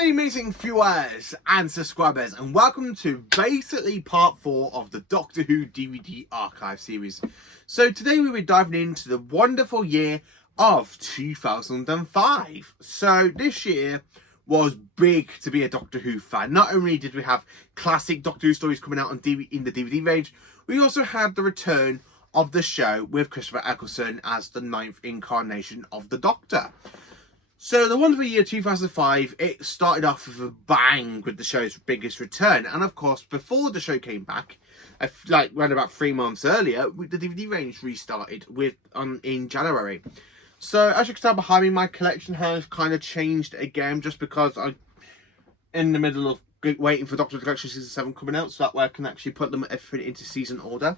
Good evening, viewers and subscribers, and welcome to basically part 4 of the Doctor Who DVD archive series. So today we'll be diving into the wonderful year of 2005. So this year was big to be a Doctor Who fan. Not only did we have classic Doctor Who stories coming out on in the DVD range, we also had the return of the show with Christopher Eccleston as the 9th incarnation of the Doctor. So the wonderful year 2005, it started off with a bang with the show's biggest return. And of course, before the show came back, like around about 3 months earlier, the DVD range restarted in January. So as you can tell behind me, my collection has kind of changed again, just because I'm in the middle of waiting for Doctor Who Collection Season 7 coming out, so that way I can actually put them everything into season order.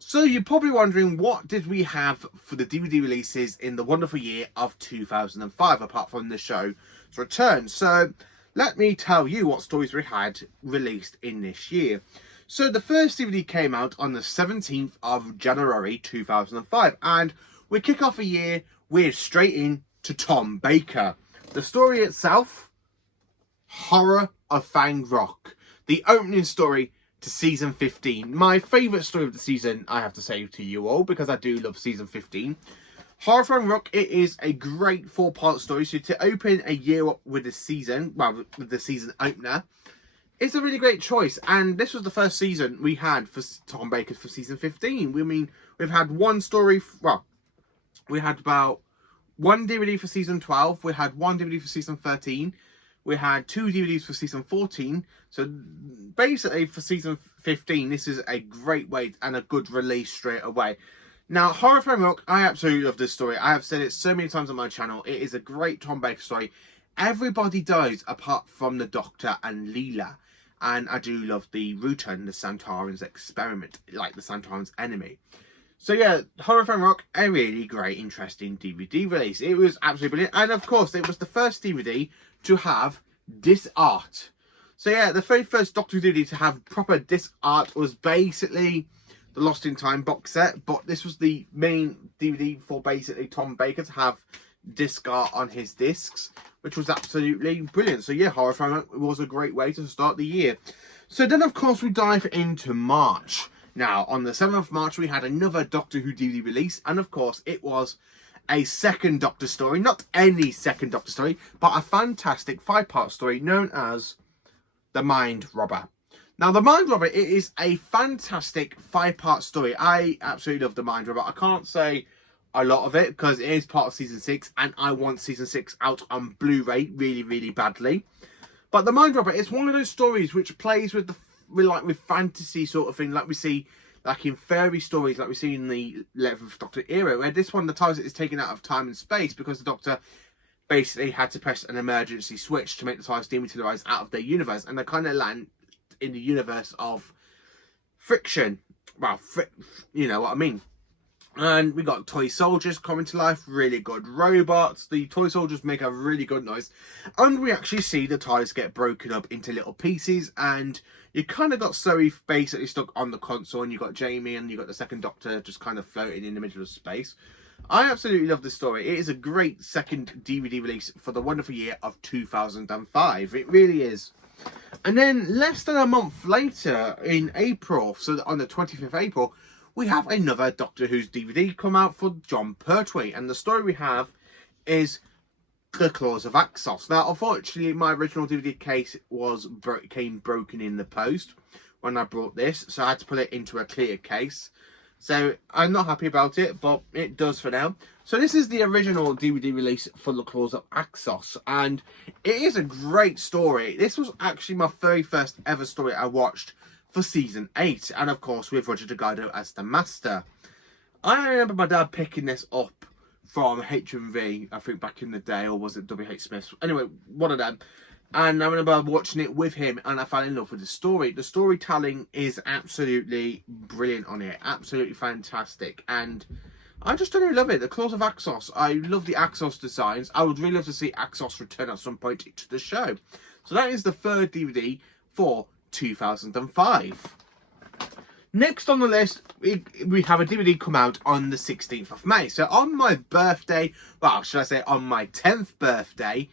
So you're probably wondering, what did we have for the DVD releases in the wonderful year of 2005, apart from the show's return? So let me tell you what stories we had released in this year. So the first DVD came out on the 17th of January 2005, and we kick off a year with straight in to Tom Baker. The story itself, Horror of Fang Rock, the opening story to season 15. My favourite story of the season, I have to say to you all, because I do love season 15. Horror of Fang Rock, it is a great 4-part story. So to open a year up with the season, well, with the season opener, it's a really great choice. And this was the first season we had for Tom Baker for season 15. We've had one story, we had about one DVD for season 12, we had one DVD for season 13, we had 2 DVDs for season 14. So basically for season 15, this is a great way and a good release straight away. Now, Horror of Fang Rock, I absolutely love this story. I have said it so many times on my channel. It is a great Tom Baker story. Everybody dies apart from the Doctor and Leela. And I do love the Rutan, the Santaran's experiment, like the Santaran's enemy. So yeah, Horror of Fang Rock, a really great, interesting DVD release. It was absolutely brilliant. And of course, it was the first DVD to have disc art. So yeah, the very first Doctor Who DVD to have proper disc art was basically the Lost in Time box set. But this was the main DVD for basically Tom Baker to have disc art on his discs, which was absolutely brilliant. So yeah, Horror of Fang Rock was a great way to start the year. So then of course we dive into March. Now, on the 7th of March, we had another Doctor Who DVD release. And of course, it was a second Doctor story. Not any second Doctor story, but a fantastic 5-part story known as The Mind Robber. Now, The Mind Robber, it is a fantastic 5-part story. I absolutely love The Mind Robber. I can't say a lot of it because it is part of Season 6. And I want Season 6 out on Blu-ray really, really badly. But The Mind Robber is one of those stories which plays with with fantasy sort of thing, like we see like in fairy stories, like we see in the 11th Doctor era, where this one, the TARDIS is taken out of time and space because the Doctor basically had to press an emergency switch to make the TARDIS dematerialise out of their universe, and they kind of land in the universe of friction. Well, you know what I mean. And we got toy soldiers coming to life, really good robots. The toy soldiers make a really good noise. And we actually see the TARDIS get broken up into little pieces. And you kind of got Zoe basically stuck on the console. And you got Jamie and you got the second Doctor just kind of floating in the middle of space. I absolutely love this story. It is a great second DVD release for the wonderful year of 2005. It really is. And then less than a month later, in April, so on the 25th of April, we have another Doctor Who's DVD come out for Jon Pertwee. And the story we have is The Claws of Axos. Now, unfortunately, my original DVD case came broken in the post when I brought this. So I had to put it into a clear case. So I'm not happy about it, but it does for now. So this is the original DVD release for The Claws of Axos. And it is a great story. This was actually my very first ever story I watched for season 8, and of course with Roger Delgado as the Master. I remember my dad picking this up from HMV, I think back in the day, or was it WH Smith? Anyway, one of them. And I remember watching it with him, and I fell in love with the story. The storytelling is absolutely brilliant on it, absolutely fantastic, and I just really love it. The Claws of Axos, I love the Axos designs. I would really love to see Axos return at some point to the show. So that is the third DVD for 2005. Next on the list, we have a DVD come out on the 16th of May. So on my birthday, well, should I say on my 10th birthday,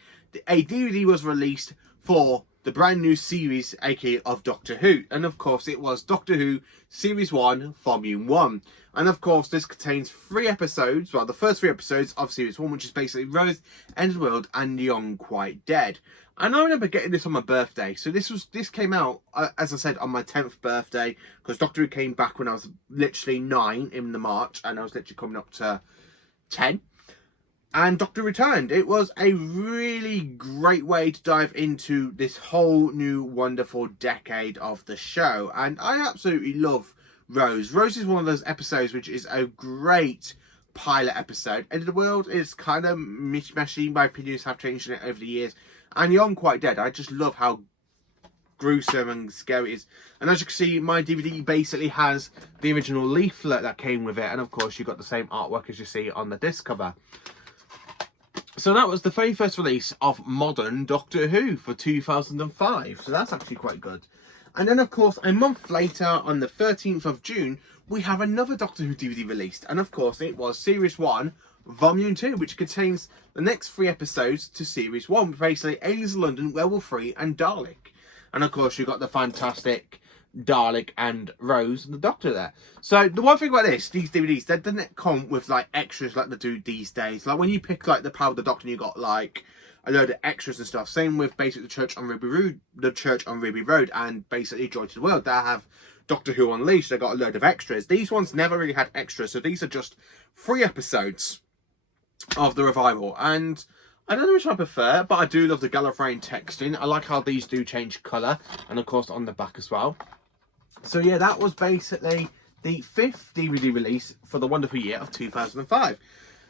a DVD was released for the brand new series, aka of Doctor Who. And of course, it was Doctor Who Series 1, Volume 1. And of course, this contains 3 episodes, well, the first 3 episodes of Series 1, which is basically Rose, End of the World, and Young Quite Dead. And I remember getting this on my birthday. So this came out, as I said, on my 10th birthday, because Doctor Who came back when I was literally 9 in the March, and I was literally coming up to 10. And Doctor returned. It was a really great way to dive into this whole new wonderful decade of the show. And I absolutely love Rose. Rose is one of those episodes which is a great pilot episode. End of the World is kind of mishmashy. My opinions have changed in it over the years. And Young Quite Dead, I just love how gruesome and scary it is. And as you can see, my DVD basically has the original leaflet that came with it. And of course, you've got the same artwork as you see on the disc cover. So that was the very first release of modern Doctor Who for 2005. So that's actually quite good. And then, of course, a month later, on the 13th of June, we have another Doctor Who DVD released. And, of course, it was Series 1, Volume 2, which contains the next 3 episodes to Series 1. Basically, Aliens of London, Werewolf 3, and Dalek. And, of course, you've got the fantastic Dalek and Rose and the Doctor there. So the one thing about these DVDs, they don't come with like extras like they do these days. Like when you pick like the Power of the Doctor, and you got like a load of extras and stuff. Same with basically the Church on Ruby Road, and basically Joy to the World. They have Doctor Who Unleashed. They got a load of extras. These ones never really had extras, so these are just 3 episodes of the revival. And I don't know which I prefer, but I do love the Gallifreyan texting. I like how these do change colour, and of course on the back as well. So yeah, that was basically the 5th DVD release for the wonderful year of 2005.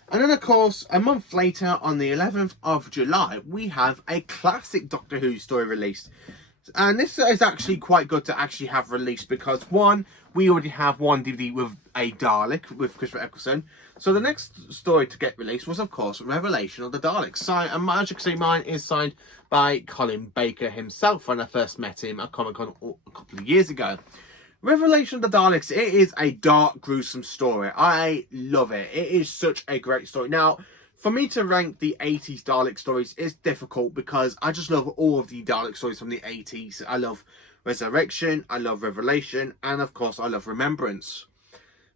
And then of course, a month later, on the 11th of July, we have a classic Doctor Who story released. And this is actually quite good to actually have released because, one, we already have one DVD with a Dalek with Christopher Eccleston. So the next story to get released was, of course, Revelation of the Daleks. And as you can see, mine is signed by Colin Baker himself when I first met him at Comic-Con a couple of years ago. Revelation of the Daleks, it is a dark, gruesome story. I love it. It is such a great story. Now, for me to rank the 80s Dalek stories is difficult because I just love all of the Dalek stories from the 80s. I love Resurrection, I love Revelation, and of course I love Remembrance.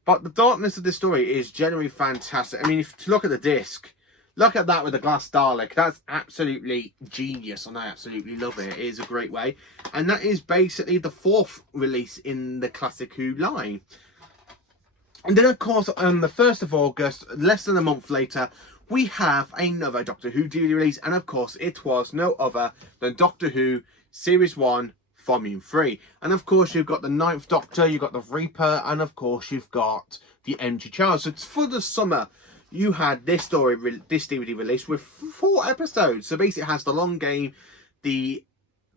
But the darkness of this story is generally fantastic. I mean, if you look at the disc, look at that with the glass Dalek. That's absolutely genius, and I absolutely love it. It is a great way. And that is basically the 4th release in the Classic Who line. And then, of course, on the 1st of August, less than a month later, we have another Doctor Who DVD release. And, of course, it was no other than Doctor Who Series 1, Volume 3. And, of course, you've got the 9th Doctor, you've got the Reaper, and, of course, you've got the Empty Child. So it's for the summer. You had this DVD release with 4 episodes. So basically it has the Long Game, the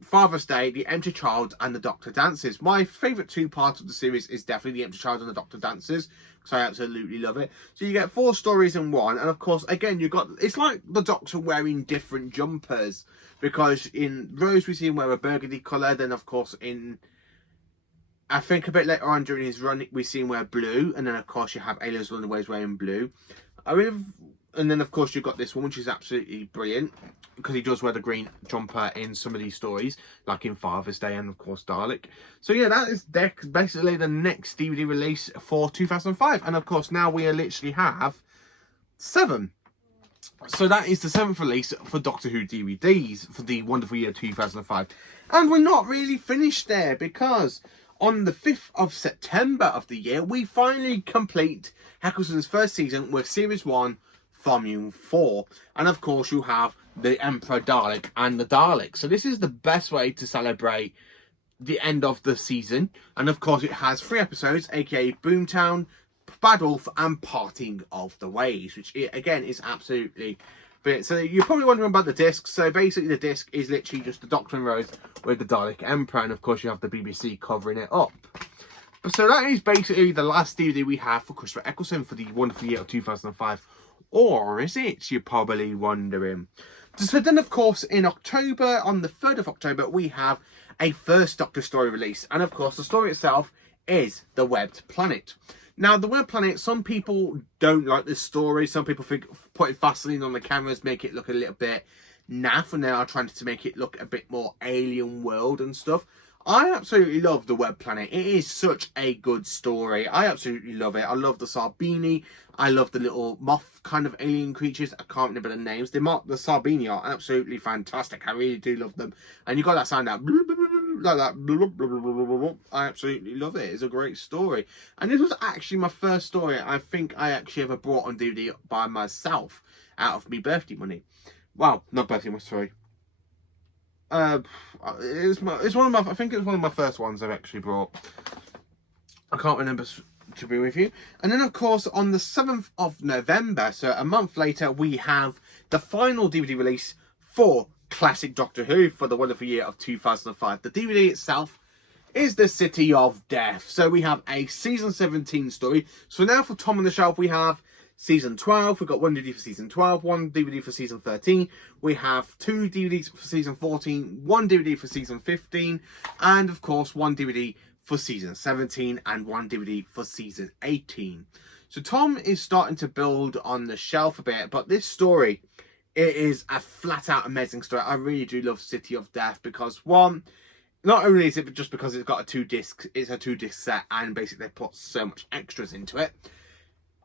Father's Day, the Empty Child, and the Doctor Dances. My favourite 2 parts of the series is definitely the Empty Child and the Doctor Dances, because I absolutely love it. So you get 4 stories in one, and of course, again, you've got, it's like the Doctor wearing different jumpers, because in Rose we see him wear a burgundy colour, then of course in, I think a bit later on during his run, we see him wear blue, and then of course you have Aliens of London where he's wearing blue. And then, of course, you've got this one, which is absolutely brilliant, because he does wear the green jumper in some of these stories, like in Father's Day and, of course, Dalek. So, yeah, that is basically the next DVD release for 2005. And, of course, now we literally have 7. So that is the 7th release for Doctor Who DVDs for the wonderful year 2005. And we're not really finished there, because on the 5th of September of the year, we finally complete Eccleston's first season with Series 1, Volume 4. And of course, you have the Emperor Dalek and the Daleks. So this is the best way to celebrate the end of the season. And of course, it has 3 episodes, aka Boomtown, Bad Wolf, and Parting of the Ways, which again is absolutely brilliant. So you're probably wondering about the disc. So basically, the disc is literally just the Doctor and Rose with the Dalek Emperor, and of course, you have the BBC covering it up. So that is basically the last DVD we have for Christopher Eccleston for the wonderful year of 2005. Or is it? You're probably wondering. So then, of course, in October, on the 3rd of October, we have a first Doctor story release. And, of course, the story itself is The Webbed Planet. Now, The Webbed Planet, some people don't like this story. Some people think putting Vaseline on the cameras make it look a little bit naff and they are trying to make it look a bit more alien world and stuff. I absolutely love The Web Planet. It is such a good story. I absolutely love it. I love the Sarbini. I love the little moth kind of alien creatures. I can't remember the names. The Sarbini are absolutely fantastic. I really do love them. And you got that sound out like that. I absolutely love it. It's a great story. And this was actually my first story I think I actually ever brought on DVD by myself out of me birthday money. Well, not birthday money, sorry. It's one of my, I think it's one of my first ones I've actually brought. I can't remember, to be with you. And then of course on the 7th of November, so a month later, we have the final DVD release for classic Doctor Who for the wonderful year of 2005. The DVD itself is The City of Death. So we have a season 17 story. So now for Tom on the Shelf, we have Season 12, we've got one DVD for Season 12, one DVD for Season 13. We have 2 DVDs for Season 14, one DVD for Season 15, and of course one DVD for Season 17 and one DVD for Season 18. So Tom is starting to build on the shelf a bit, but this story, it is a flat out amazing story. I really do love City of Death because, one, not only is it just because it's got a 2-disc, it's a 2-disc set and basically they put so much extras into it.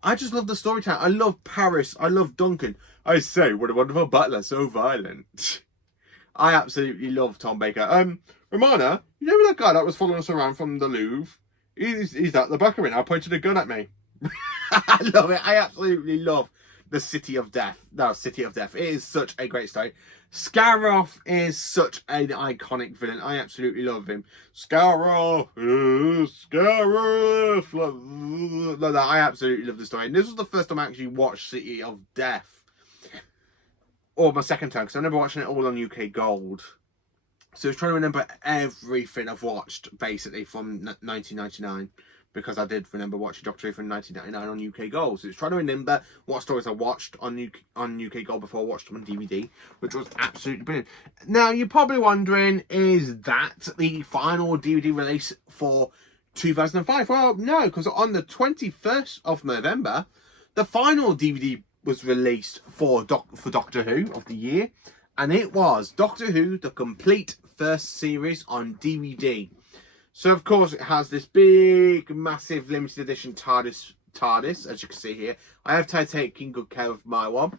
I just love the storytelling. I love Paris. I love Duncan. I say, what a wonderful butler, so violent. I absolutely love Tom Baker. Romana, you know that guy that was following us around from the Louvre? He's at the back of it now, pointed a gun at me. I love it. I absolutely love the City of Death. No, City of Death. It is such a great story. Scaroff is such an iconic villain. I absolutely love him. Scaroff, Scaroff. Like that. I absolutely love the story. And this was the first time I actually watched City of Death. Or my second time, because I remember watching it all on UK Gold. So I was trying to remember everything I've watched, basically, from 1999. Because I did remember watching Doctor Who from 1999 on UK Gold. So it's trying to remember what stories I watched on UK Gold before I watched them on DVD, which was absolutely brilliant. Now, you're probably wondering, is that the final DVD release for 2005? Well, no, because on the 21st of November, the final DVD was released for Doctor Who of the year. And it was Doctor Who, the complete first series on DVD. So, of course, it has this big, massive, limited edition TARDIS, as you can see here. I have taken good care of my one.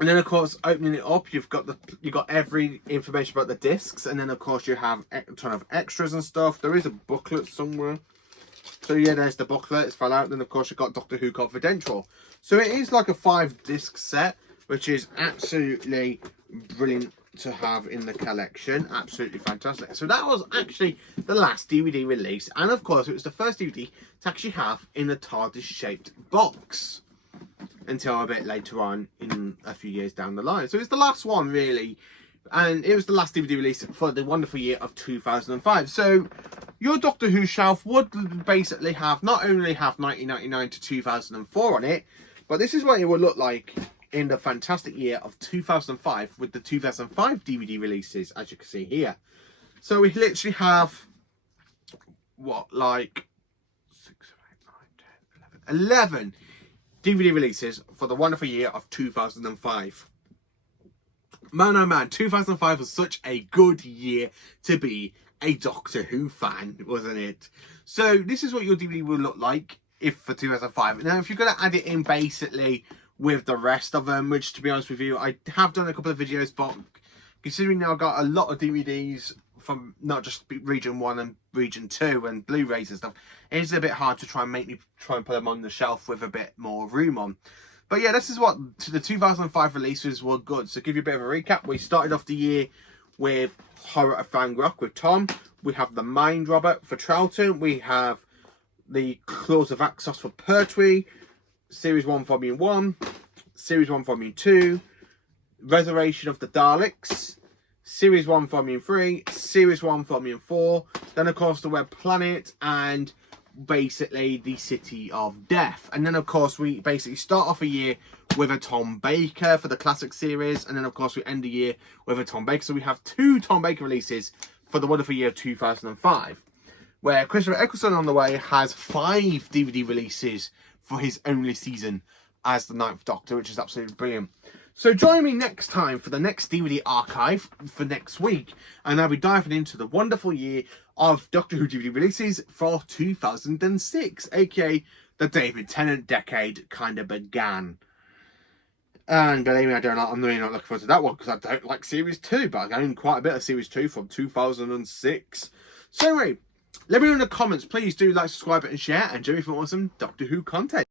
And then, of course, opening it up, you've got every information about the discs. And then, of course, you have a ton of extras and stuff. There is a booklet somewhere. So, yeah, there's the booklet. It's fell out. Then, of course, you've got Doctor Who Confidential. So, it is like a 5-disc set, which is absolutely brilliant to have in the collection. Absolutely fantastic. So that was actually the last DVD release, and of course it was the first DVD to actually have in a TARDIS shaped box until a bit later on in a few years down the line. So it's the last one really, and it was the last DVD release for the wonderful year of 2005. So your Doctor Who shelf would basically have not only have 1999 to 2004 on it, but this is what it would look like in the fantastic year of 2005 with the 2005 DVD releases, as you can see here. So we literally have, what, like 6, 7, 8, 9, 10, 11 DVD releases for the wonderful year of 2005. Man, oh man, 2005 was such a good year to be a Doctor Who fan, wasn't it? So this is what your DVD will look like if for 2005. Now, if you're going to add it in basically with the rest of them, which to be honest with you, I have done a couple of videos, but considering now I've got a lot of DVDs from not just region 1 and region 2 and Blu-rays and stuff, it is a bit hard to try and put them on the shelf with a bit more room on. But yeah, this is what the 2005 releases were good. So to give you a bit of a recap, we started off the year with Horror of Fang Rock with Tom. We have The Mind Robber for Troughton. We have the Claws of Axos for Pertwee. Series 1 Volume 1, Series 1 Volume 2, Resurrection of the Daleks, Series 1 Volume 3, Series 1 Volume 4, then of course the Web Planet, and basically the City of Death. And then of course we basically start off a year with a Tom Baker for the classic series, and then of course we end the year with a Tom Baker. So we have 2 Tom Baker releases for the wonderful year of 2005, where Christopher Eccleston on the way has 5 DVD releases for his only season as the 9th Doctor, which is absolutely brilliant. So join me next time for the next DVD archive for next week, and I'll be diving into the wonderful year of Doctor Who DVD releases for 2006, aka the David Tennant decade kind of began. And believe me, I'm really not looking forward to that one because I don't like Series 2, but I own quite a bit of Series 2 from 2006. So anyway, let me know in the comments, please do like, subscribe and share, and join me for more some Doctor Who content.